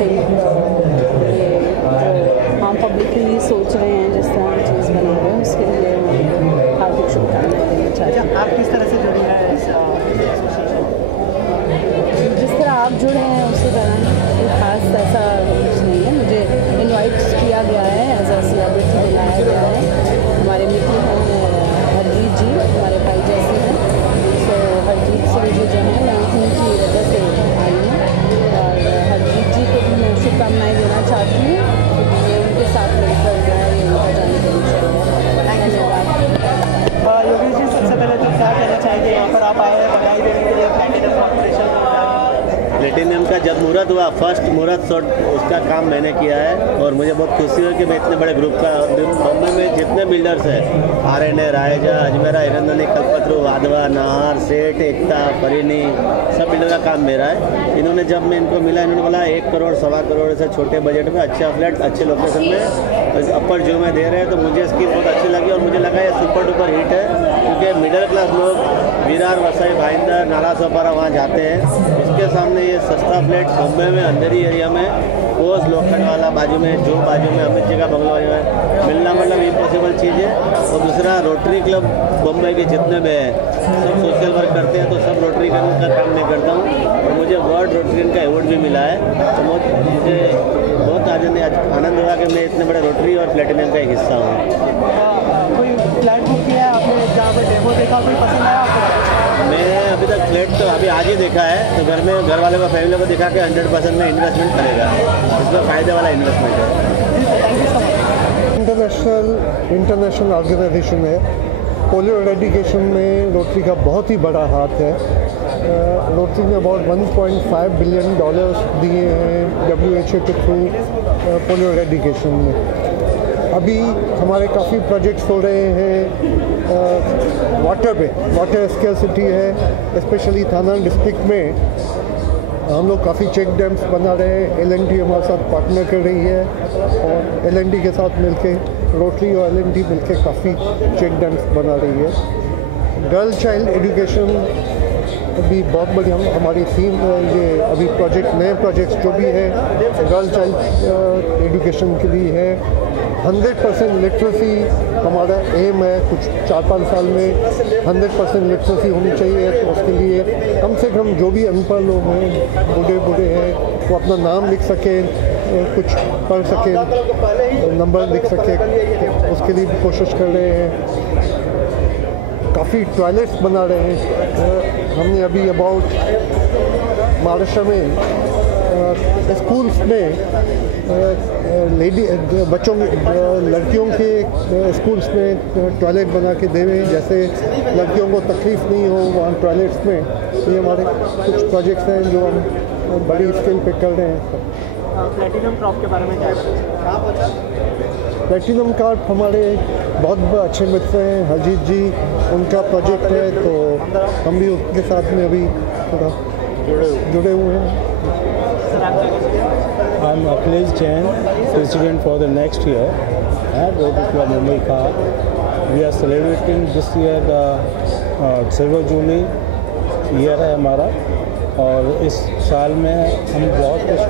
Think ये जो हम पब्लिकली सोच रहे हैं जिस तरह की चीज़ बना रहे हैं उसके लिए उनको हार्दिक शुभकामनाएं देना चाहते हैं। आप किस तरह से जुड़ी हैं इस एसोसिएशन? जिस तरह आप जुड़े हैं उसी तरह कोई खास ऐसा कुछ नहीं है। मुझे इनवाइट किया गया है, एज अ सेलिब्रिटी बुलाया गया है। हमारे मित्र हैं हरजीत जी, हमारे भाई जैसे हैं, तो हरजीत से मुझे जो है मैं उनकी वजह से आई हूँ और हरजीत जी को भी मैं शुभकामनाएँ देना चाहती हूँ क्योंकि ये उनके साथ मिलकर जो है ये उनका जाने का विषय है। धन्यवाद। योगेश जी, सबसे पहले तो क्या कहना चाहेंगे, यहाँ पर आप आए हैं बधाई देने के लिए प्लैटिनम कॉर्पोरेशन? प्लेटिनियम का जब मुहूर्त हुआ, फर्स्ट मुहूर्त शॉट उसका काम मैंने किया है और मुझे बहुत खुशी हुई कि मैं इतने बड़े ग्रुप का, बम्बई में जितने बिल्डर्स हैं, RNA, रायजा, अजमेरा, हिरंदनी, कल्पतरू, वाधवा, नाहर, सेठ, एकता, परिनी, सब बिल्डर का काम मेरा है। इन्होंने जब मैं इनको मिला, इन्होंने बोला 1 करोड़, 1.25 करोड़ से छोटे बजट में अच्छा फ्लैट अच्छे लोकेशन में अपर जो में दे रहे हैं, तो मुझे इसकी बहुत अच्छी लगी और मुझे लगा ये सुपर डुपर हिट है क्योंकि मिडिल क्लास लोग विरार, वसई, भाईंदर, नाला सोपारा वहाँ जाते हैं। उसके सामने ये सस्ता फ्लैट बॉम्बे में अंधेरी एरिया में पोज लोखंड वाला बाजू में, जो बाजू में अमित जी का बंगला में मिलना मतलब इम्पॉसिबल चीज़ है। और दूसरा रोटरी क्लब बॉम्बे के जितने भी हैं सब सोशल वर्क करते हैं, तो सब रोटरी क्लब का काम मैं करता हूँ और मुझे वर्ल्ड रोटरियन का अवार्ड भी मिला है। तो मुझे बहुत आनंद हुआ कि मैं इतने बड़े रोटरी और प्लेटिनियम का एक हिस्सा हूँ। कोई फ्लैट बुक किया है आपने, जहाँ पर डेमो देखा, कोई पसंद आया आपको? मैंने अभी तक फ्लैट तो अभी आज ही देखा है, तो घर वालों को, फैमिली को दिखा के 100% में इन्वेस्टमेंट करेगा, इसमें फ़ायदे वाला इन्वेस्टमेंट है। इंटरनेशनल ऑर्गेनाइजेशन है। पोलियो एरेडिकेशन में रोटरी का बहुत ही बड़ा हाथ है। रोटरी ने अबाउट $1.5 बिलियन दिए हैं WHO के थ्रू पोलियो एरेडिकेशन में। अभी हमारे काफ़ी प्रोजेक्ट्स हो रहे हैं वाटर पे, वाटर स्कैर्सिटी है, स्पेशली थाना डिस्ट्रिक्ट में हम लोग काफ़ी चेक डैम्स बना रहे हैं। L&T हमारे साथ पार्टनर कर रही है और L&T के साथ मिलके रोटरी और L&T मिलके काफ़ी चेक डैम्स बना रही है। गर्ल चाइल्ड एजुकेशन भी बहुत बड़ी हमारी थीम, ये अभी नए प्रोजेक्ट्स जो भी है गर्ल चाइल्ड एजुकेशन के लिए है। 100% लिटरेसी हमारा एम है, कुछ 4-5 साल में 100% लिटरेसी होनी चाहिए। तो उसके लिए कम से कम जो भी अनपढ़ लोग हैं, बूढ़े हैं, वो अपना नाम लिख सकें, कुछ पढ़ सकें, नंबर लिख सकें, तो उसके लिए भी कोशिश कर रहे हैं। काफ़ी टॉयलेट्स बना रहे हैं। हमने अभी अबाउट महाराष्ट्र में स्कूल्स में बच्चों लड़कियों के स्कूल्स में टॉयलेट बना के दे रहे हैं, जैसे लड़कियों को तकलीफ़ नहीं हो वहाँ टॉयलेट्स में। ये हमारे कुछ प्रोजेक्ट्स हैं जो हम बड़ी स्केल पे कर रहे हैं। प्लैटिनम क्रॉप के बारे में क्या है? प्लैटिनम कार्ड हमारे बहुत अच्छे मित्र हैं, हरजीत जी, उनका प्रोजेक्ट है, तो हम भी उसके साथ में अभी थोड़ा जुड़े हुए हैं। I'm Akhilesh Jain, President for the next year at Rotary Club Mumbai का। We are celebrating this year the Silver Jubilee year है हमारा, और इस साल में हम बहुत कुछ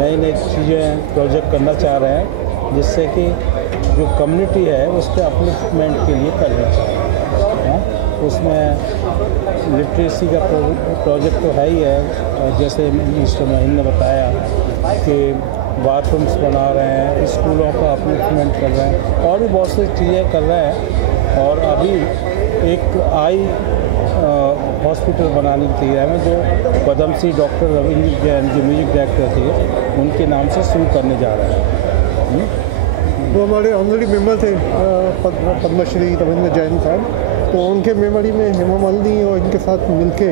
नई चीज़ें प्रोजेक्ट करना चाह रहे हैं जिससे कि जो कम्युनिटी है उस पर अपलिफ्टमेंट के लिए करना चाह रहे हैं। उसमें लिटरेसी का प्रोजेक्ट तो है ही है, और जैसे मिस्टर महिन ने बताया कि बाथरूम्स बना रहे हैं, स्कूलों का अपलिफ्टमेंट कर रहे हैं और भी बहुत सी चीज़ें कर रहे हैं। और अभी एक आई हॉस्पिटल बनाने की तैयारी में जो पद्मश्री डॉक्टर रविंद्र जैन जो म्यूजिक डायरेक्टर थे उनके नाम से शुरू करने जा रहे हैं। वो हमारे ऑनरेडी मेंबर थे पद्मश्री रविंद्र जैन साहब, तो उनके मेमोरी में हेमा मालिनी और इनके साथ मिलके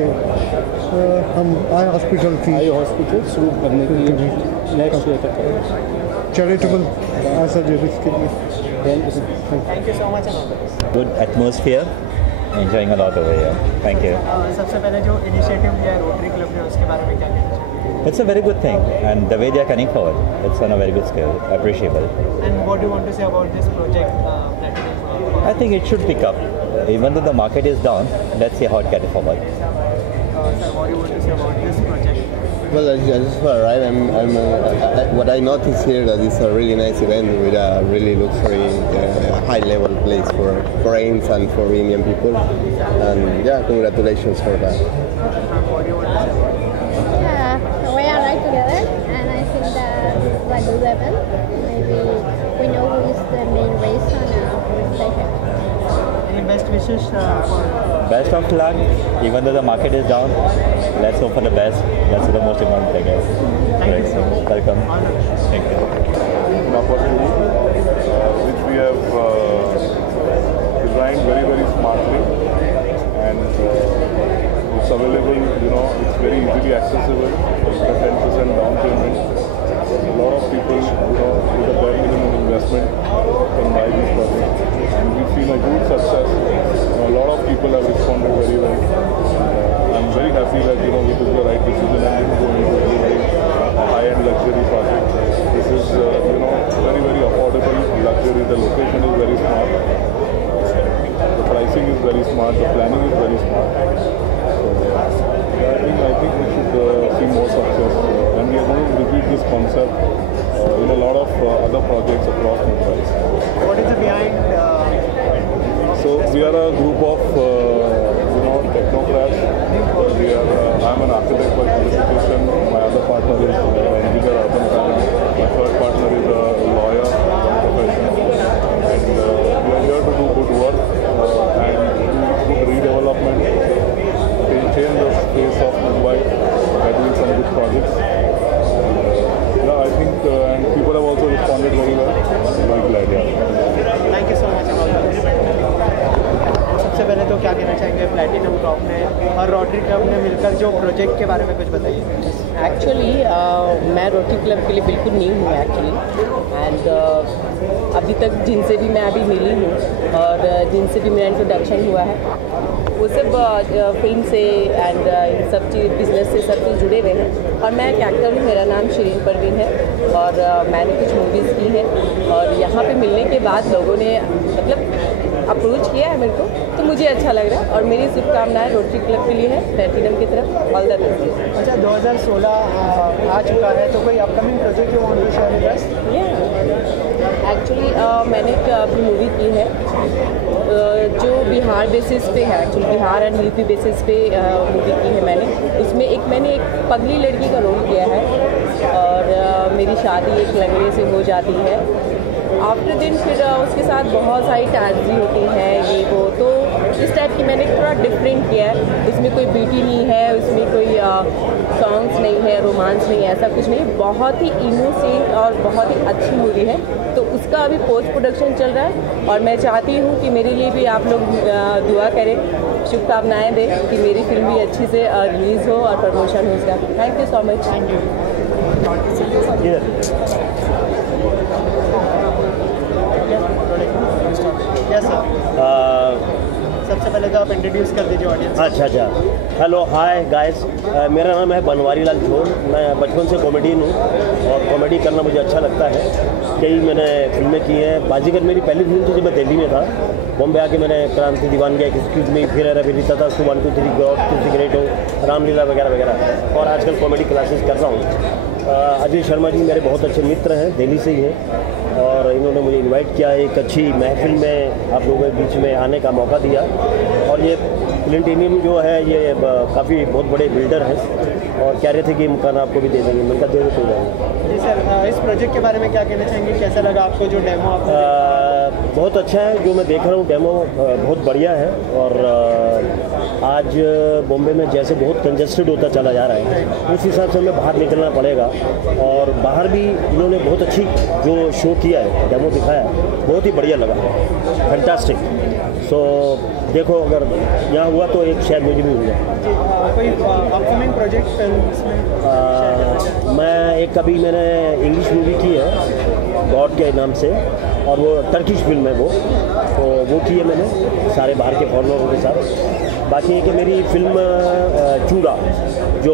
हम आई हॉस्पिटल शुरू करने के लिए नेक्स्ट ईयर तक चैरिटेबल सर्जरीज के लिए। Thank you so much. Good atmosphere, enjoying a lot over here. Thank you. सबसे पहले जो इनिशिएटिव लिया है रोटरी क्लब ने, उसके बारे में क्या कहना चाहिए? It's a very good thing, and the way they are coming forward, it's on a very good scale, appreciable. And what do you want to say about this project, Platinum? I think it should pick up. Even though the market is down, let's see how it carries forward. Sir, what do you want to say about this project? Well, I just arrived. What I noticed here that it's a really nice event with a really luxury, high-level place for foreigners and for Indian people. And yeah, congratulations for that. Yeah, we are right together, and I think that's a good event. Maybe we know who is the main reason we stay here. Any best wishes for? Best of luck, even though the market is down. Let's hope for the best. That's the most important thing, I guess. Thank you so much. Welcome. Thank you. An opportunity which we have designed very, very smartly, and it's available, it's very easily accessible. It's a 10% down payment. A lot of people, with a bare minimum investment can buy these products. And we've seen a huge success. A lot of people have responded very well. I'm very happy that we took the right decision and didn't go into a very high-end luxury project. This is very, very affordable luxury. The location is very smart. The pricing is very smart. The planning is very smart. So I think we should see more success, and we are going to repeat this concept in a lot of other projects across Mumbai. What is the behind? So we are a group of technocrats. I'm an architect by qualification. My other partner is engineer urban planner. My third partner is a lawyer by profession. And we are here to do good work and do good redevelopment, change the face of Mumbai by doing some good projects. I think and people have also responded very well. I'm very glad. Thank you so much. सबसे पहले तो क्या कहना चाहेंगे platinum club ने और rotary club ने मिलकर जो प्रोजेक्ट के बारे में कुछ बताइए। एक्चुअली मैं रोटरी क्लब के लिए बिल्कुल न्यू हूँ एक्चुअली, एंड अभी तक जिनसे भी मैं अभी मिली हूँ और जिनसे भी मेरा इंट्रोडक्शन हुआ है वो सब फिल्म से एंड इन सब चीज़ बिजनेस से सब चीज़ जुड़े हुए हैं। और मैं एक एक्टर हूँ, मेरा नाम शिरीन परवीन है और मैंने कुछ मूवीज़ की हैं और यहाँ पे मिलने के बाद लोगों ने मतलब अप्रोच किया है मेरे को, तो मुझे अच्छा लग रहा है और मेरी शुभकामनाएं रोटरी क्लब के लिए है, प्लैटिनम की तरफ। All the best. अच्छा, 2016 आ चुका है, तो कोई upcoming project you want to share with us? Actually मैंने एक अपनी मूवी की है जो बिहार बेसिस पे है, actually Bihar and UP basis पे मूवी की है मैंने। उसमें मैंने एक पगली लड़की का रोल किया है और मेरी शादी एक लंगड़े से हो जाती है। आफ्टर दिन फिर उसके साथ बहुत सारी ट्रेजेडी होती है, ये वो, तो इस टाइप की मैंने थोड़ा डिफरेंट किया है। इसमें कोई ब्यूटी नहीं है, उसमें कोई सॉन्ग्स नहीं है, रोमांस नहीं है, ऐसा कुछ नहीं। बहुत ही इनोसेंट और बहुत ही अच्छी मूवी है, तो उसका अभी पोस्ट प्रोडक्शन चल रहा है और मैं चाहती हूँ कि मेरे लिए भी आप लोग दुआ करें, शुभकामनाएं दें कि मेरी फिल्म भी अच्छी से रिलीज़ हो और प्रमोशन हो उसका। Thank you so much. Thank you. Yes sir, सबसे पहले तो आप इंट्रोड्यूस कर दीजिए ऑडियंस। अच्छा, हेलो हाय गाइस, मेरा नाम है बनवारी लाल छोड़। मैं बचपन से कॉमेडियन हूँ और कॉमेडी करना मुझे अच्छा लगता है। कई मैंने फिल्में की हैं। बाजीगर मेरी पहली फिल्म थी जब मैं दिल्ली में था। बॉम्बे आके मैंने क्रांति दीवान गया, एक्सक्यूज में फिर रहता था, 1 2 3 गॉड 2 सिगरेट हो, रामलीला वगैरह वगैरह, और आजकल कॉमेडी क्लासेस कर रहा हूँ। अजय शर्मा जी मेरे बहुत अच्छे मित्र हैं, दिल्ली से ही हैं, और इन्होंने मुझे इनवाइट किया, एक अच्छी महफिल में आप लोगों के बीच में आने का मौका दिया। और ये प्लैटिनम जो है ये काफ़ी बहुत बड़े बिल्डर हैं और कह रहे थे कि मकान आपको भी दे देंगे। मैंने कहा दे दो कोई बात। जी सर, इस प्रोजेक्ट के बारे में क्या कहना चाहेंगे? कैसा लगा आपको जो डेमो आपने? बहुत अच्छा है, जो मैं देख रहा हूँ डेमो बहुत बढ़िया है। और आज बॉम्बे में जैसे बहुत कंजेस्टेड होता चला जा रहा है, उस हिसाब से हमें बाहर निकलना पड़ेगा। और बाहर भी इन्होंने बहुत अच्छी जो शो किया है, डेमो दिखाया है, बहुत ही बढ़िया लगा, फैंटास्टिक। सो देखो, अगर यहाँ हुआ तो एक शायद मुझे भी हुआ। कोई अपकमिंग प्रोजेक्ट फिल्म्स में? मैं एक अभी मैंने इंग्लिश मूवी की है गॉड के नाम से, और वो टर्किश फिल्म है वो की है मैंने सारे बाहर के फॉरेनरों के साथ। बाकी एक मेरी फिल्म चूड़ा जो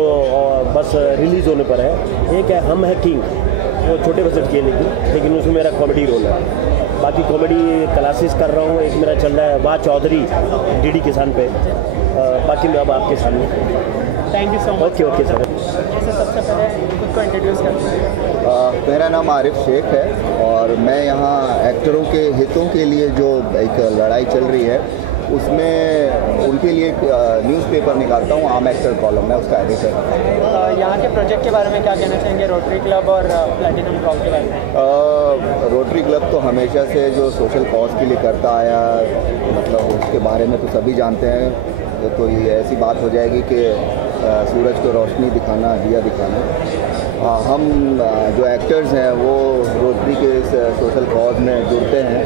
बस रिलीज़ होने पर है। एक है हम है किंग, वो छोटे बजट की है लेकिन उसमें मेरा कॉमेडी रोल है। बाकी कॉमेडी क्लासेस कर रहा हूँ, एक मेरा चल रहा है वाह चौधरी डीडी किसान पे। बाकी मैं अब आपके सामने। Thank you so much. Okay sir. जैसे सबसे पहले खुद को इंट्रोड्यूस करते हैं। मेरा नाम आरिफ शेख है और मैं यहाँ एक्टरों के हितों के लिए जो एक लड़ाई चल रही है उसमें उनके लिए न्यूज़पेपर निकालता हूँ, आम एक्टर कॉलम, मैं उसका एडिटर। यहाँ के प्रोजेक्ट के बारे में क्या कहना चाहेंगे, रोटरी क्लब और प्लैटिनम क्रॉप के बारे में? रोटरी क्लब तो हमेशा से जो सोशल कॉज के लिए करता आया, मतलब उसके बारे में तो सभी जानते हैं। तो ये ऐसी बात हो जाएगी कि सूरज को रोशनी दिखाना, दिया दिखाना। हम जो एक्टर्स हैं वो रोटरी के इस सोशल कॉज में जुड़ते हैं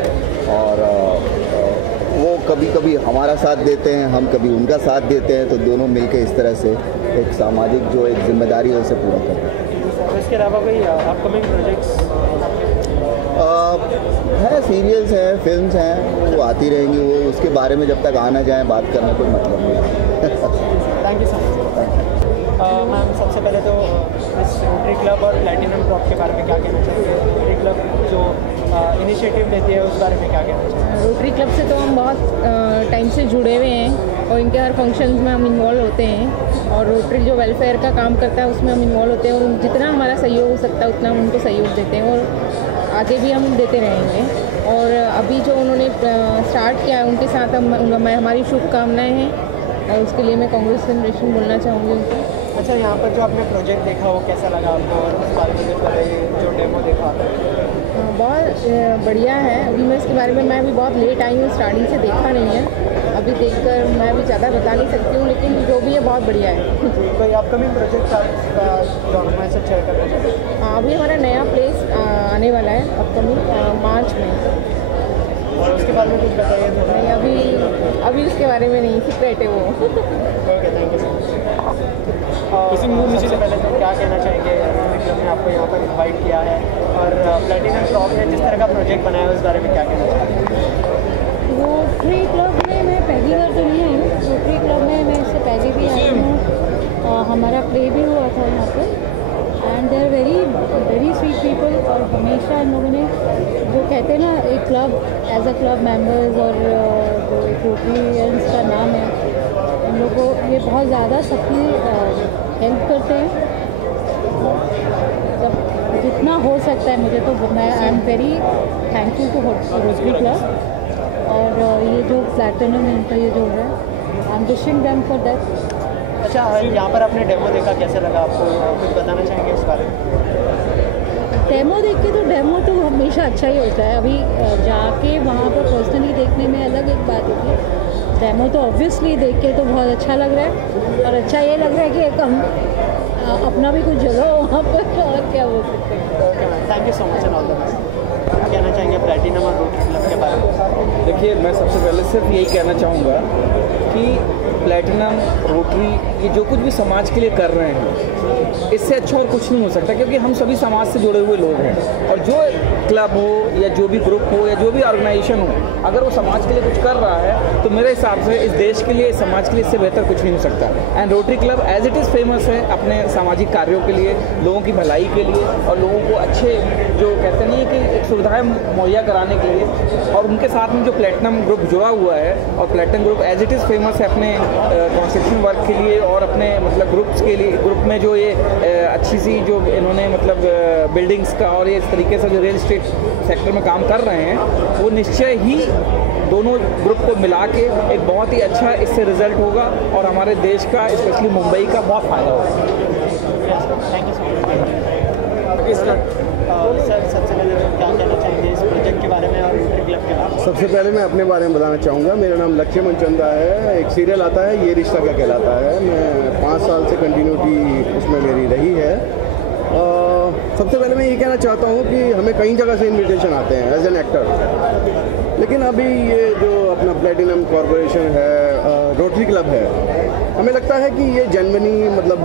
और वो कभी कभी हमारा साथ देते हैं, हम कभी उनका साथ देते हैं, तो दोनों मिलकर इस तरह से एक सामाजिक जो एक जिम्मेदारी है उसे पूरा करते हैं। इसके अलावा कोई अपकमिंग प्रोजेक्ट्स है? सीरियल्स हैं, फिल्म्स हैं, वो आती रहेंगी। वो उसके बारे में जब तक आना जाए बात करना कोई मतलब नहीं। Thank you so much. Ma'am, सबसे पहले तो इस रोटरी क्लब और प्लैटिनम क्रॉप के बारे में क्या कहना चाहिए? रोटरी क्लब जो इनिशिएटिव लेती है उस बारे में क्या कहना चाहिए? रोटरी क्लब से तो हम बहुत टाइम से जुड़े हुए हैं और इनके हर फंक्शंस में हम इन्वॉल्व होते हैं और रोटरी जो वेलफेयर का काम करता है उसमें हम इन्वॉल्व होते हैं और जितना हमारा सहयोग हो सकता है उतना हम उनको सहयोग देते हैं और आगे भी हम देते रहेंगे। और अभी जो उन्होंने स्टार्ट किया है उनके साथ हमारी शुभकामनाएँ हैं और उसके लिए मैं कांग्रेचुलेशन बोलना चाहूँगी उनको। अच्छा, यहाँ पर जो आपने प्रोजेक्ट देखा वो कैसा लगा आपको और उस बारे में जो डेमो देखा? बहुत बढ़िया है। अभी मैं इसके बारे में मैं भी बहुत लेट आई हूँ, स्टार्टिंग से देखा नहीं है, अभी देखकर मैं भी ज़्यादा बता नहीं सकती हूँ, लेकिन जो भी है बहुत बढ़िया है। कोई अपकमिंग प्रोजेक्ट आप जो हमारे साथ शेयर करना चाहते हैं? अभी हमारा नया प्लेस आने वाला है अपकमिंग मार्च में, और उसके बारे में कुछ बताइए। नहीं, अभी उसके बारे में नहीं, सीक्रेट है वो। Okay, thank you so much. सबसे पहले तो क्या कहना चाहेंगे, क्लब ने आपको यहाँ पर इनवाइट किया है और प्लैटिनम क्रॉप ने जिस तरह का प्रोजेक्ट बनाया है उस बारे में क्या कहना चाहेंगे? रोटरी क्लब में मैं पहली बार तो नहीं आई हूँ। रोटरी क्लब में मैं इससे पहले भी आई हूँ, हमारा प्ले भी हुआ था यहाँ पे and they are very sweet people. और हमेशा इन लोगों ने जो कहते हैं ना, एक club as a club members और जो एक रोटरियंस का नाम है, इन लोगों को ये बहुत ज़्यादा सबकी हेल्प करते हैं जब जितना हो सकता है। मुझे तो मैं I am very thank you to Rotary Club और ये जो प्लैटिनम इनका ये जो है, I am wishing them for that. अच्छा, यहाँ पर आपने डेमो देखा, कैसा लगा आपको, कुछ बताना चाहेंगे उस बारे में? डेमो देख के तो डेमो तो हमेशा अच्छा ही होता है। अभी जाके वहाँ पर पर्सनली देखने में अलग एक बात होती है। डेमो तो ऑब्वियसली देख के तो बहुत अच्छा लग रहा है और अच्छा ये लग रहा है कि एक हम अपना भी कुछ जगह हो वहाँ पर, और क्या बोल सकते हैं। Okay ma'am, thank you so much and all the best. क्या कहना चाहेंगे प्लैटिनम और रोटरी क्लब के बारे में? देखिए, मैं सबसे पहले सिर्फ यही कहना चाहूँगा कि प्लैटिनम, रोटरी, ये जो कुछ भी समाज के लिए कर रहे हैं इससे अच्छा और कुछ नहीं हो सकता, क्योंकि हम सभी समाज से जुड़े हुए लोग हैं और जो क्लब हो या जो भी ग्रुप हो या जो भी ऑर्गेनाइजेशन हो, अगर वो समाज के लिए कुछ कर रहा है तो मेरे हिसाब से इस देश के लिए, इस समाज के लिए इससे बेहतर कुछ नहीं हो सकता। And Rotary Club as it is famous है अपने सामाजिक कार्यों के लिए, लोगों की भलाई के लिए और लोगों को अच्छे जो कहते नहीं है कि सुविधाएं मुहैया कराने के लिए। और उनके साथ में जो प्लैटिनम ग्रुप जुड़ा हुआ है, और Platinum group as it is famous है अपने कंस्ट्रक्शन वर्क के लिए और अपने मतलब ग्रुप्स के लिए, ग्रुप में जो ये अच्छी सी जो इन्होंने मतलब बिल्डिंग्स का और ये इस तरीके से जो रियल एस्टेट सेक्टर में काम कर रहे हैं, वो निश्चय ही दोनों ग्रुप को मिला के एक बहुत ही अच्छा इससे रिजल्ट होगा और हमारे देश का, स्पेशली मुंबई का बहुत फ़ायदा होगा। Thank you so much. Sir, सबसे पहले क्या कहना चाहेंगे इस प्रोजेक्ट के बारे में और रोटरी क्लब के बारे में? सबसे पहले मैं अपने बारे में बताना चाहूँगा। मेरा नाम लक्ष्मण चंदा है। एक सीरियल आता है ये रिश्ता क्या कहलाता है, मैं 5 साल से कंटिन्यूटी उसमें मेरी रही है। सबसे पहले मैं ये कहना चाहता हूँ कि हमें कई जगह से इनविटेशन आते हैं एज एन एक्टर, लेकिन अभी ये जो अपना प्लैटिनम कॉरपोरेशन है, रोटरी क्लब है, हमें लगता है कि ये जेन्युइनली मतलब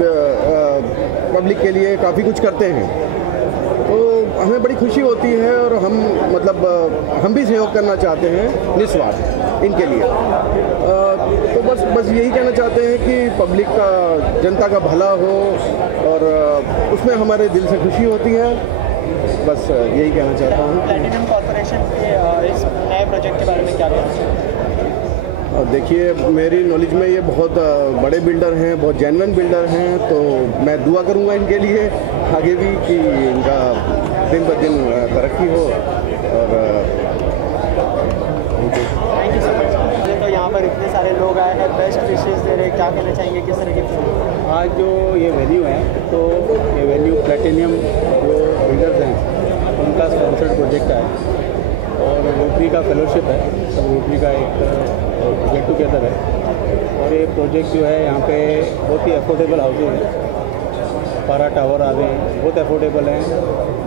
पब्लिक के लिए काफ़ी कुछ करते हैं, तो हमें बड़ी खुशी होती है और हम मतलब हम भी सहयोग करना चाहते हैं निस्वार्थ इनके लिए। तो बस यही कहना चाहते हैं कि पब्लिक का, जनता का भला हो और उसमें हमारे दिल से खुशी होती है। बस यही कहना चाहता हूँ। प्लैटिनम कॉर्पोरेशन के इस नए प्रोजेक्ट के बारे में क्या कहना चाहिए? और देखिए मेरी नॉलेज में ये बहुत बड़े बिल्डर हैं, बहुत जेन्युइन बिल्डर हैं, तो मैं दुआ करूंगा इनके लिए आगे भी कि इनका दिन ब दिन तरक्की हो। और थैंक यू सो मच। तो यहाँ पर इतने सारे लोग आए हैं, बेस्ट विशेष दे रहे, क्या कहना चाहेंगे, किस तरह की? आज जो ये वेन्यू है, तो ये वेन्यू प्लेटिनियम जो बिल्डर्स हैं उनका स्पॉन्सर्ड प्रोजेक्ट है और रोटरी का फेलोशिप है, सब रोटरी का एक गेट टुगेदर है। और ये प्रोजेक्ट जो है यहाँ पे बहुत ही अफोर्डेबल हाउसेज हैं, 12 टावर आ गए हैं, बहुत अफोर्डेबल हैं।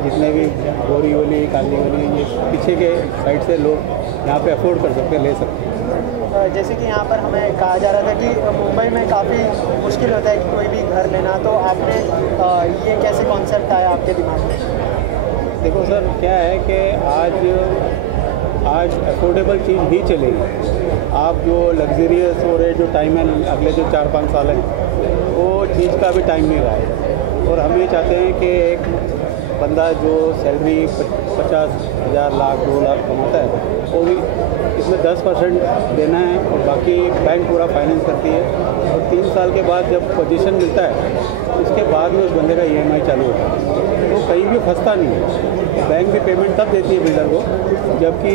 जितने भी बोरीवली, कालीवली, ये पीछे के साइड से लोग यहाँ पे अफोर्ड कर सकते हैं, ले सकते हैं। जैसे कि यहाँ पर हमें कहा जा रहा था कि मुंबई में काफ़ी मुश्किल होता है कि कोई भी घर लेना, तो आपने ये कैसे कॉन्सेप्ट आया आपके दिमाग में? देखो सर, क्या है कि आज अफोर्डेबल चीज़ ही चलेगी। आप जो लग्जरियस हो रहे जो टाइम है अगले जो 4-5 साल हैं, वो चीज़ का भी टाइम नहीं रहा है। और हम ये चाहते हैं कि एक बंदा जो सैलरी 50,000, लाख, 2 लाख कमाता है, वो भी इसमें 10% देना है और बाकी बैंक पूरा फाइनेंस करती है। और 3 साल के बाद जब पोजीशन मिलता है, उसके बाद में उस बंदे का EMI चालू होता है, तो कहीं भी फंसता नहीं है। बैंक भी पेमेंट तब देती है बिल्डर को जबकि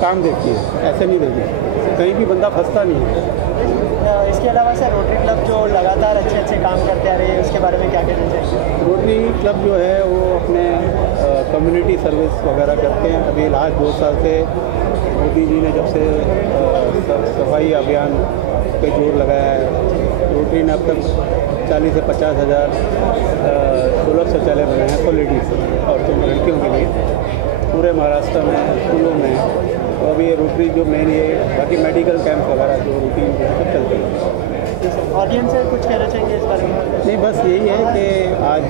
काम देखती है, ऐसे नहीं देती, कहीं भी बंदा फंसता नहीं है। इसके अलावा सर रोटरी क्लब जो लगातार अच्छे काम करते आ रहे हैं, उसके बारे में क्या कहना चाहिए? रोटरी क्लब जो है वो अपने कम्युनिटी सर्विस वगैरह करते हैं। अभी लास्ट 2 साल से मोदी जी ने जब से सफाई अभियान पे जोर लगाया है, रोटरी ने अब तक 40 से 50 हज़ार सुलभ शौचालय बनाए हैं फॉर लेडीज़, औरतों में, लड़कियों के लिए, पूरे महाराष्ट्र में, स्कूलों में। तो अभी ये रोटरी जो मेन ये बाकी मेडिकल कैंप वगैरह जो रूटीन जो सब चलते हैं। ऑडियंस से कुछ कहना चाहेंगे इस बारे में? नहीं, बस यही है कि आज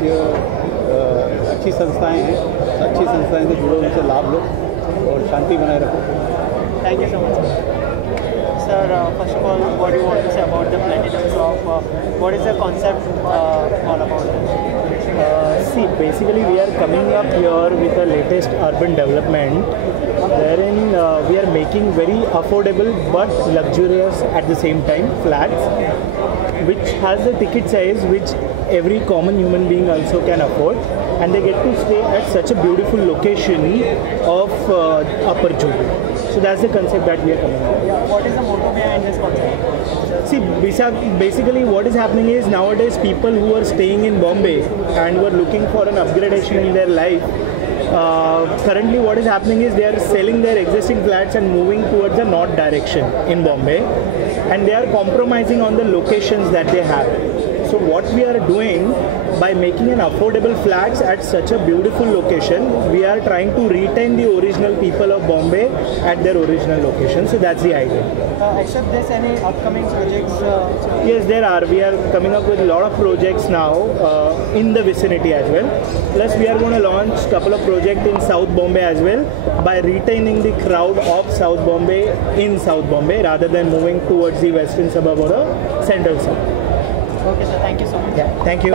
अच्छी संस्थाएं हैं, अच्छी संस्थाएं से जुड़ो, उनसे लाभ लो और शांति बनाए रखो। Thank you so much. Sir, first of all, what do you want to say about the Platinum Crop? What is the concept all about? See, basically we are coming up here with the latest urban development, wherein we are making very affordable but luxurious at the same time flats, which has the ticket size which every common human being also can afford, and they get to stay at such a beautiful location of Upper Jubilee. So that's the concept that we are coming up. Yeah, what is the motto behind this concept? See, basically what is happening is nowadays people who are staying in Bombay and who are looking for an upgradation in their life, currently what is happening is they are selling their existing flats and moving towards the north direction in Bombay, and they are compromising on the locations that they have. So what we are doing by making an affordable flats at such a beautiful location, we are trying to retain the original people of Bombay at their original location. So that's the idea. Except this, any upcoming projects? Yes, there are. We are coming up with a lot of projects now in the vicinity as well. Plus we are going to launch a couple of projects in South Bombay as well, by retaining the crowd of South Bombay in South Bombay rather than moving towards the western suburb or the central suburb. Okay sir, thank you so much. Yeah, thank you.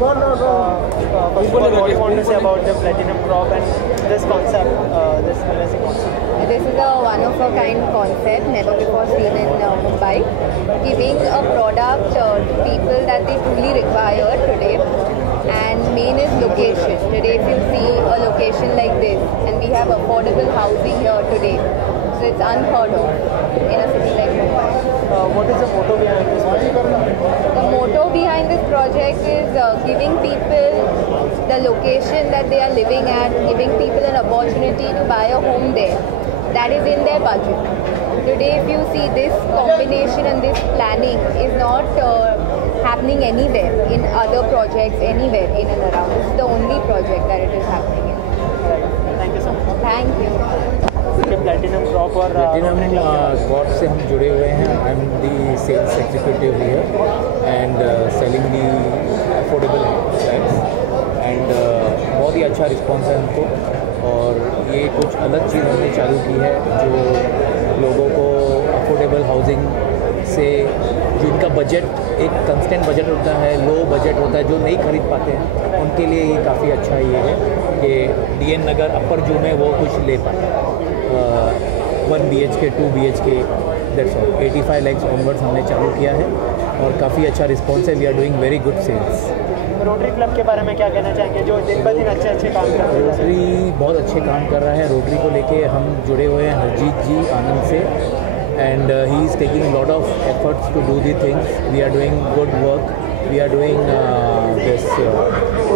What do you want to say about the Platinum Crop and this concept, this amazing concept? This is a one-of-a-kind concept, never before seen in Mumbai, giving a product to people that they truly require today. And main is location. Today if you see a location like this, and we have affordable housing here today, so it's unheard of in a city like Mumbai. What is the motto behind this project? The motto behind this project is giving people the location that they are living at, giving people an opportunity to buy a home there that is in their budget. Today if you see, this combination and this planning is not happening anywhere in other projects, anywhere in and around. This is the only project that it is happening in. Thank you so much. Thank you. Platinum Crop और Platinum Crop से हम जुड़े हुए हैं. I am the sales executive here and selling the affordable flats and बहुत ही अच्छा response है हमको. और ये कुछ अलग चीज़ हमने चालू की है जो लोगों को अफोर्डेबल हाउसिंग से, जिनका बजट एक कंस्टेंट बजट होता है, लो बजट होता है, जो नहीं खरीद पाते हैं, उनके लिए ये काफ़ी अच्छा ये है कि DN नगर अपर जू में वो कुछ ले पाए. 1 BHK 2 BHK, that's all. 85 lakhs onwards हमने चालू किया है और काफ़ी अच्छा रिस्पॉन्स है. We are doing very good sales. Rotary Club के बारे में क्या कहना चाहेंगे जो दिन ब दिन अच्छे काम कर रहे हैं? रोटरी बहुत अच्छे काम कर रहा है. रोटरी को लेके हम जुड़े हुए हैं हरजीत जी आनंद से, and he is taking lot of efforts to do the things. We are doing good work. We are doing this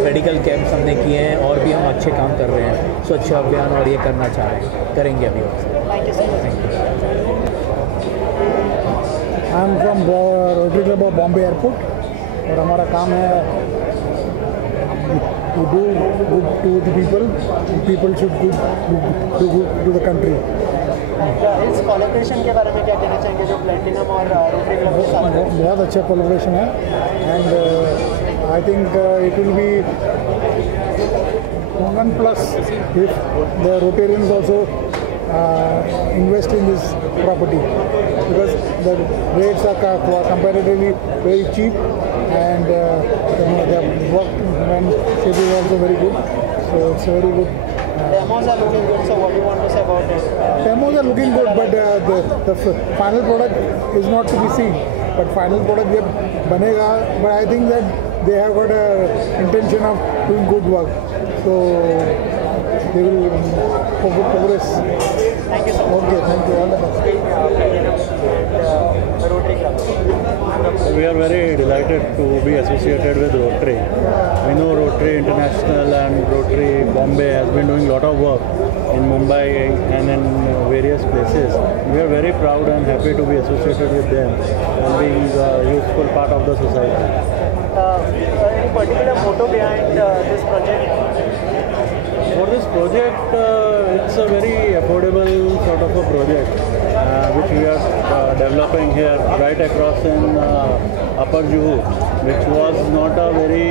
medical camps हमने किए हैं और भी हम अच्छे काम कर रहे हैं. स्वच्छ अभियान और ये करना चाह रहे हैं, करेंगे अभी. Thank you so much. I am from rotary club of Bombay airport और हमारा काम है to do good to the people should do good to the country. इस कोलैबोरेशन के बारे में क्या कहना चाहेंगे जो प्लैटिनम और रोटरी क्लब के साथ है? बहुत अच्छा कोलैबोरेशन है and I think it will be 1+ if the Rotarians also invest in this property because the rates are comparatively very cheap and the workmanship is also very good, so it's very good. Demos are looking good, so what do you want to say about it? Demos are looking good, but the final product is not to be seen. But final product जब बनेगा, but I think that they have got a intention of doing good work, so they will progress. Thank you so much. Okay, thank you. All the best. Rotary Club. We are very delighted to be associated with Rotary. We know Rotary International and Rotary Bombay has been doing a lot of work in Mumbai and in various places. We are very proud and happy to be associated with them and being a useful part of the society. Any particular motto behind this project? For this project, it's a very affordable sort of a project which we are developing here right across in Upper Juhu, which was not a very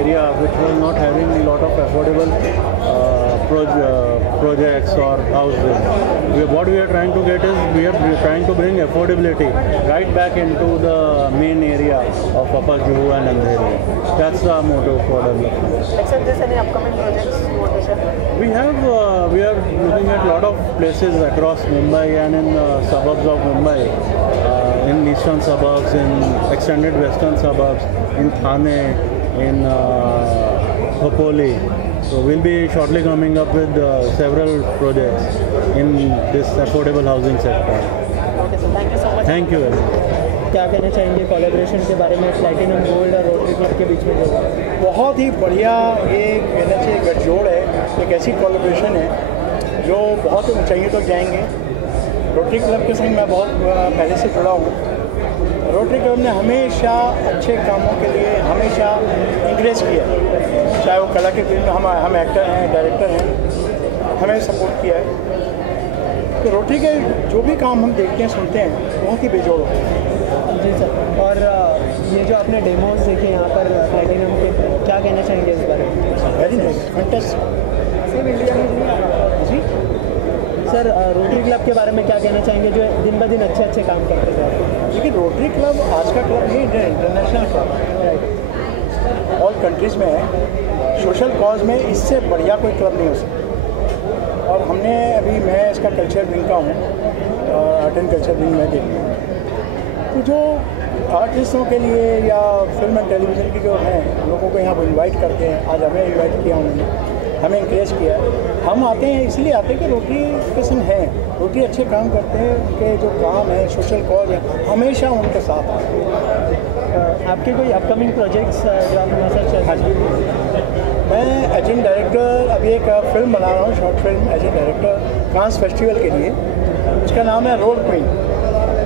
area which was not having a lot of affordable projects or houses. What we are trying to get is we are trying to bring affordability right back into the main area of Upper Juhu and Andheri. That's the motto for development. Except this, any upcoming projects you want to share? We are looking at a lot of places across Mumbai and in suburbs of Mumbai, in eastern suburbs, in extended western suburbs, in Thane, in Khopoli. So we'll be shortly coming up with several projects in this affordable housing sector. Okay, so thank you so much. Thank you very much. क्या कहना चाहेंगे collaboration के बारे में platinum gold और rotary Club के बीच में जो बहुत ही बढ़िया ये कहना चाहिए गठजोड़ है. एक ऐसी कोलैबोरेशन है जो बहुत ऊंचाइयों तक जाएंगे. रोटरी क्लब के संग मैं बहुत पहले से जुड़ा हूँ. रोटरी क्लब ने हमेशा अच्छे कामों के लिए हमेशा इंकरेज किया, चाहे वो कला के फील्ड में हम एक्टर हैं, डायरेक्टर हैं, हमें सपोर्ट किया है. तो रोटरी के जो भी काम हम देखते हैं सुनते हैं बहुत ही बेजोड़ होते हैं. जी सर. और ये जो आपने डेमोज देखे यहाँ पर प्लैटिनम के, क्या कहना चाहेंगे इस बारे में? Very nice, fantastic. सिर्फ इंडिया में नहीं आ रहा जी सर. रोटरी क्लब के बारे में क्या कहना चाहेंगे जो दिन ब दिन अच्छे काम करते जा रहे हैं? देखिए रोटरी क्लब आज का क्लब नहीं, इंटरनेशनल क्लब है, ऑल कंट्रीज़ में है. सोशल कॉज में इससे बढ़िया कोई क्लब नहीं हो सकता. और हमने अभी मैं इसका कल्चर विंग का हूँ, आर्ट एंड कल्चर विंग में देखती हूँ. तो जो आर्टिस्टों के लिए या फिल्म एंड टेलीविज़न के जो हैं लोगों को यहाँ पर इन्वाइट करते हैं. आज हमें इन्वाइट किया उन्होंने, हमें इंकरेज किया. हम आते हैं इसलिए आते हैं कि रोटरी के संग हैं, रोटरी अच्छे काम करते हैं, उनके जो काम है सोशल कॉज है हमेशा उनके साथ आते हैं. आपके कोई अपकमिंग प्रोजेक्ट्स जो आप हमारे साथ चल रहे हैं? मैं एजेंट डायरेक्टर अभी एक फिल्म बना रहा हूँ, शॉर्ट फिल्म एजेंट डायरेक्टर कांस फेस्टिवल के लिए. उसका नाम है रोड क्वीन.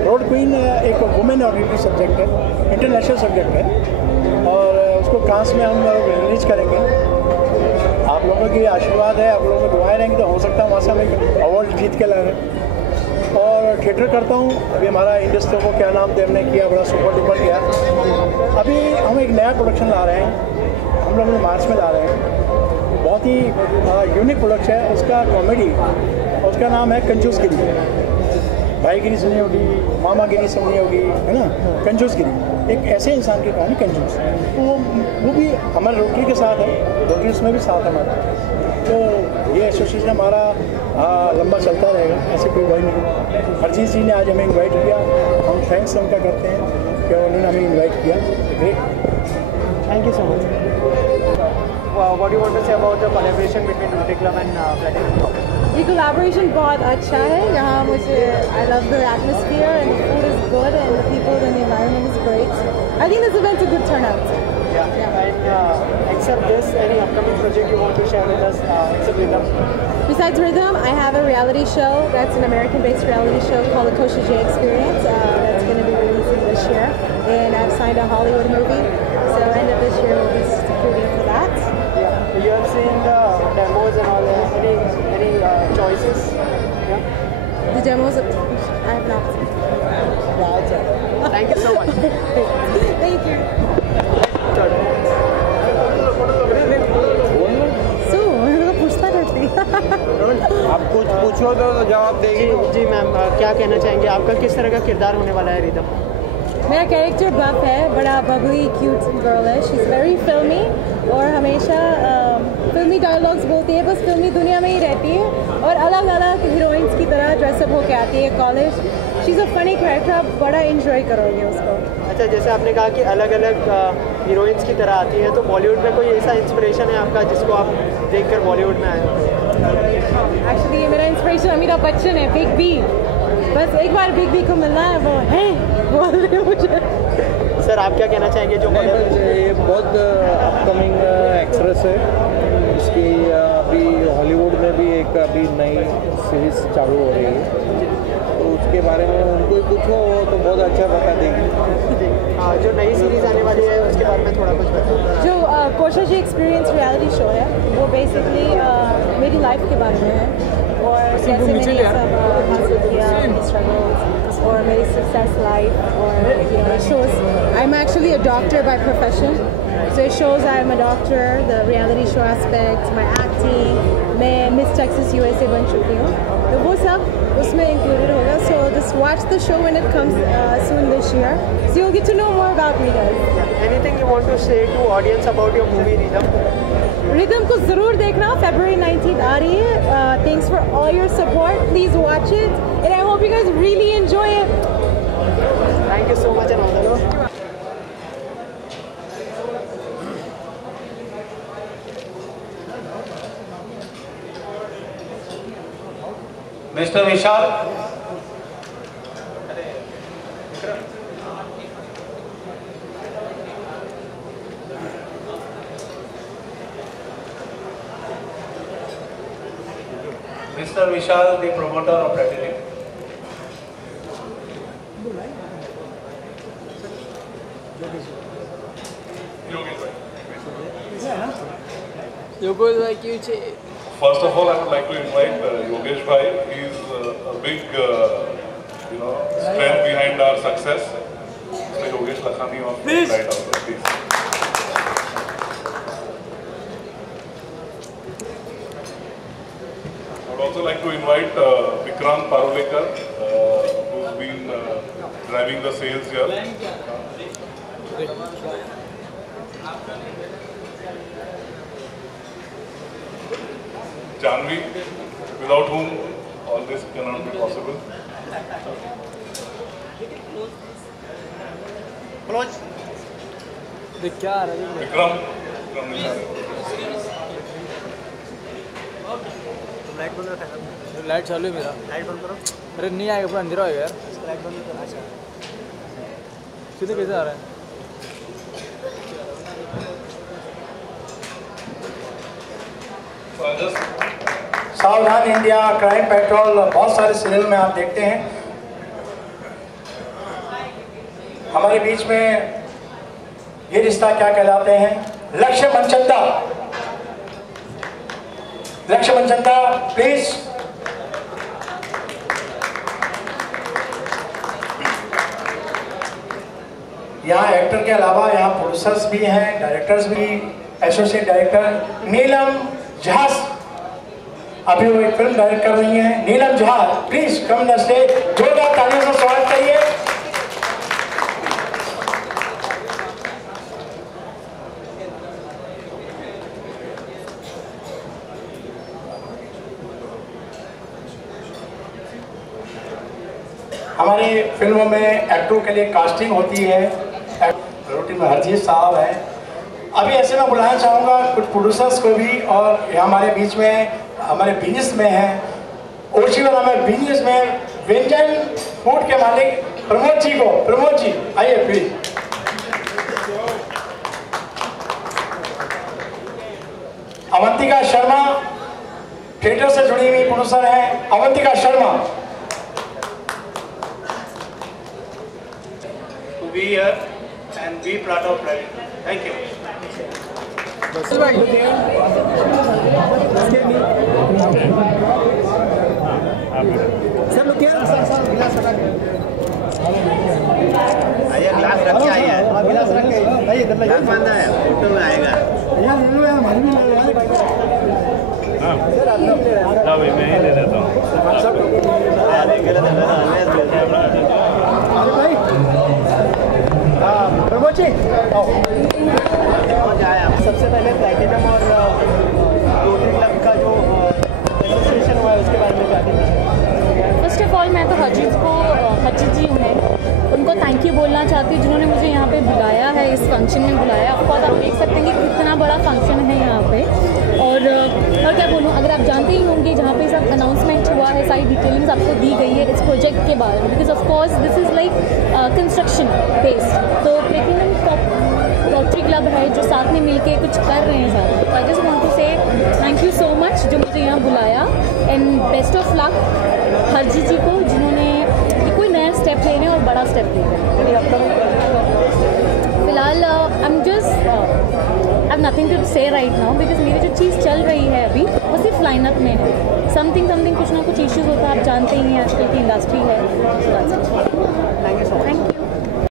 रोड क्वीन एक वुमेन ओरिएंटेड सब्जेक्ट है, इंटरनेशनल सब्जेक्ट है और उसको कांस में हम रिलीज करेंगे. आप लोगों की आशीर्वाद है, आप लोगों को दुआएं रहेंगी तो हो सकता है वहाँ से हम एक अवार्ड जीत के लाए. और थिएटर करता हूँ. अभी हमारा इंडस्ट्री को क्या नाम थे हमने किया, बड़ा सुपर डुपर किया. अभी हम एक नया प्रोडक्शन ला रहे हैं, हम लोग मार्च में ला रहे हैं. बहुत ही यूनिक प्रोडक्ट है. उसका कॉमेडी, उसका नाम है कंजूसगिरी. भाईगिरी सुनी होगी, मामागिरी सुनी होगी, है ना. कंजूसगिरी, एक ऐसे इंसान की कहानी कंजूस. तो वो भी हमारे रोटरी के साथ है, रोटरी उसमें भी साथ हमारा. तो ये एसोसिएशन हमारा लंबा चलता रहेगा, ऐसे कोई वही नहीं। हरजीत जी ने आज हमें इनवाइट किया, हम थैंक्स उनका करते हैं कि उन्होंने हमें इनवाइट किया। Great, thank you so much. What do you want to say about the collaboration between Rotary Club and Platinum Club? ये collaboration बहुत अच्छा है यहाँ मुझे। I love the atmosphere and the food is good and the people and the environment is great. I think this event's a good turnout. Yeah. And except this, any upcoming project you want to share with us except Rhythm? Besides Rhythm, I have a reality show that's an American-based reality show called the Kosha J Experience that's going to be releasing this year, and I've signed a Hollywood movie, so end of this year we'll be shooting for that. Yeah, you have seen the demos and all that. Any choices? Yeah. The demos, I have not seen. Yeah, that's it. Thank you so much. Thank you. So, पूछता रहती। आप कुछ पूछो तो जवाब देगी। जी ma'am, क्या कहना चाहेंगे? आपका किस तरह का किरदार होने वाला है रिदम? मेरा कैरेक्टर बफ है, बड़ा बबली क्यूट गर्ल है। शी इज़ वेरी फिल्मी और हमेशा फिल्मी डायलॉग्स बोलती है, बस फिल्मी दुनिया में ही रहती है और अलग अलग हीरोइंस की तरह ड्रेसअप होके आती है college. She is a funny character, आप बड़ा इन्जॉय करोगे उसको। अच्छा, जैसे आपने कहा कि अलग अलग हीरोइंस की तरह आती हैं, तो बॉलीवुड में कोई ऐसा इंस्पिरेशन है आपका जिसको आप देखकर बॉलीवुड में आए हो? एक्चुअली ये मेरा इंस्पिरेशन अमिताभ बच्चन है, बिग बी। बस एक बार बिग बी को मिलना है, वो है बोल रहे मुझे। सर, आप क्या कहना चाहेंगे? जो ये बहुत अपकमिंग एक्ट्रेस है, इसकी अभी हॉलीवुड में भी एक अभी नई सीरीज चालू हो रही है, तो उसके बारे में उनको ही पूछो तो बहुत अच्छा बता देगी। जो नई सीरीज आने वाली है उसके बारे में थोड़ा कुछ बताओ। जो कोशा जी एक्सपीरियंस रियलिटी शो है, वो बेसिकली मेरी लाइफ के बारे में है और कैसे मैंने ये सब हासिल किया, स्ट्रगल्स और मेरी सक्सेस लाइफ और shows. I am actually a doctor by profession, so it shows I am a doctor, the reality show aspects, my acting. मैं मिस टेक्सास USA बन चुकी हूँ, तो वो सब उसमें इंक्लूडेड होगा। So just watch the show when it comes soon this year, so you will get to know more about me guys. Anything you want to say to audience about your movie Rhythm? Rhythm को ज़रूर देखना, February 19th आ रही है। Thanks for all your support, please watch it and I hope you guys really enjoy it. Thank you so much and all the best. Mister Vishal, Mr. Vishal, the promoter of Platinum. Yogesh bhai kyun chahiye? First of all, I would like to invite Yogesh bhai. He is a big, strength behind our success. Mr. Yogesh Lakhani of Right Out there, please. I would also like to invite Vikrant Parulekar, who's been driving the sales here. Janvi, without whom all this cannot be possible. Close. क्या आ रहा है? Vikram Nishar. Light बंद रखा। Light चालू है मेरा। Light बंद करो। अरे नहीं आएगा, पूरा अंधेरा होएगा यार। लाइट बंद करो। अच्छा, सीधे कैसे आ रहा है? सावधान इंडिया, क्राइम पेट्रोल, बहुत सारे सीरियल में आप देखते हैं। हमारे बीच में ये रिश्ता क्या कहलाते हैं, लक्ष्य मनचंदा। लक्ष्य मनचंदा प्लीज। यहाँ एक्टर के अलावा यहाँ प्रोड्यूसर्स भी हैं, डायरेक्टर्स भी, एसोसिएट डायरेक्टर नीलम झा अभी वो एक फिल्म डायरेक्ट कर रही हैं। Neelam Jha, please come the stage, जोरदार तालियों से स्वागत करिए। हमारी फिल्मों में एक्टरों के लिए कास्टिंग होती है, रोटी में हरजीत साहब हैं। अभी ऐसे मैं बुलाना चाहूँगा कुछ प्रोड्यूसर्स को भी, और हमारे बीच में हमारे बिजनेस में हैं ओशीवाला में बिजनेस में व्यंजन फूड के मालिक प्रमोद जी को। प्रमोद जी आइए प्लीज। अवंतिका शर्मा थिएटर से जुड़ी हुई प्रोड्यूसर हैं, Avantika Sharma. To be here and be part of Platinum. Thank you. आइए ग्लास रख के आइए, ग्लास रख के आइए, ग्लास बांधा है, फोटो में आएगा। मैं ही दे देता हूँ। प्रमोद जी सबसे पहले प्लैटिनम और रोटरी क्लब का जो एसोसिएशन हुआ है उसके बारे में क्या कहना? फर्स्ट ऑफ ऑल मैं तो हरजीत जी हैं, उनको थैंक यू बोलना चाहती हूँ जिन्होंने मुझे यहाँ पे बुलाया है, इस फंक्शन में बुलाया। ऑफकोर्स आप देख सकते हैं कि कितना बड़ा फंक्शन है यहाँ पे। और क्या बोलूँ, अगर आप जानते ही होंगे जहाँ पे सब अनाउंसमेंट हुआ है, सारी डिटेलिंग्स आपको दी गई है इस प्रोजेक्ट के बारे में, because of course this is like construction based. तो प्लैटिनम रोटरी क्लब है जो साथ में मिलके कुछ कर रहे हैं सारे। तो I just want to say thank you so much जो मुझे यहाँ बुलाया, and best of luck Harjeet ji को जिन्होंने कोई नया स्टेप ले रहे हैं और बड़ा स्टेप ले रहे हैं। फिलहाल I am just I have nothing to say right now, because मेरी जो चीज़ चल रही है अभी वो सिर्फ लाइनअप में है। समथिंग कुछ ना कुछ इश्यूज़ होता है, आप जानते ही हैं आजकल की इंडस्ट्री है। Thank you.